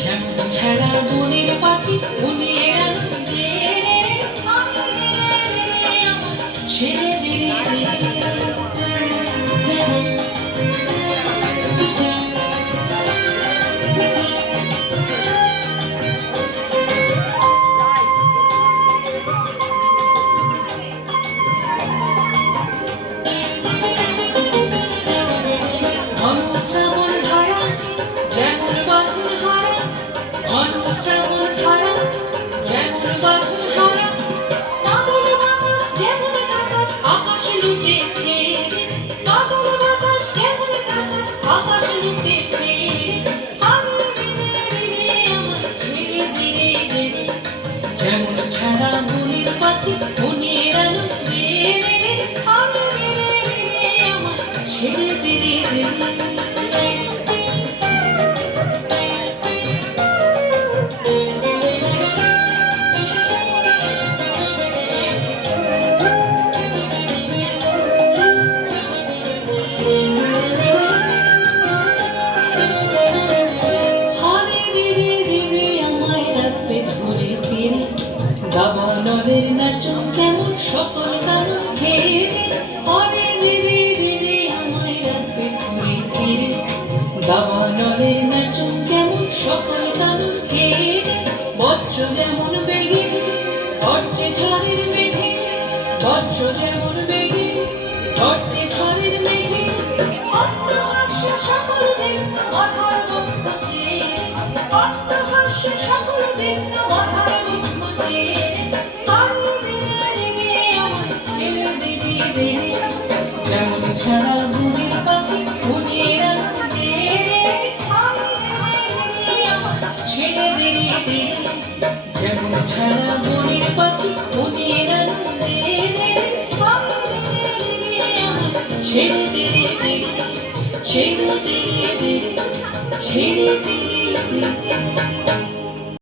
যেমন ছাড়া বনের পাখি উনিয়ে ছেড়ে দিলে যেমন ছাড়া বনের পাখি মনের আনন্দে আমার ছেড়ে দিলে দাবানলের নাচন যেমন সকল কারণ ঘেরে পরে ধীরে ধীরে আমায় রাখবে ধরে ফিরে দাবানলের নাচন যেমন সকল কারণ ঘেরে বজ্র যেমন বেগে গর্জে ঝড়ের মেঘে বজ্র যেমন বেগে গর্জে ঝড়ের মেঘে অট্টহাস্য সকল দেবতা অধর মুক্ত চেয়ে অট্টহাস্য সকল দেবতা অধর মুক্ত চেয়ে যেমন ছাড়া বনের পাখি মনের আনন্দে ছেড়ে দিলে যেমন ছাড়া বনের পাখি মনের আনন্দে ছেড়ে দিলে ছেড়ে দিলে ছেড়ে দিলে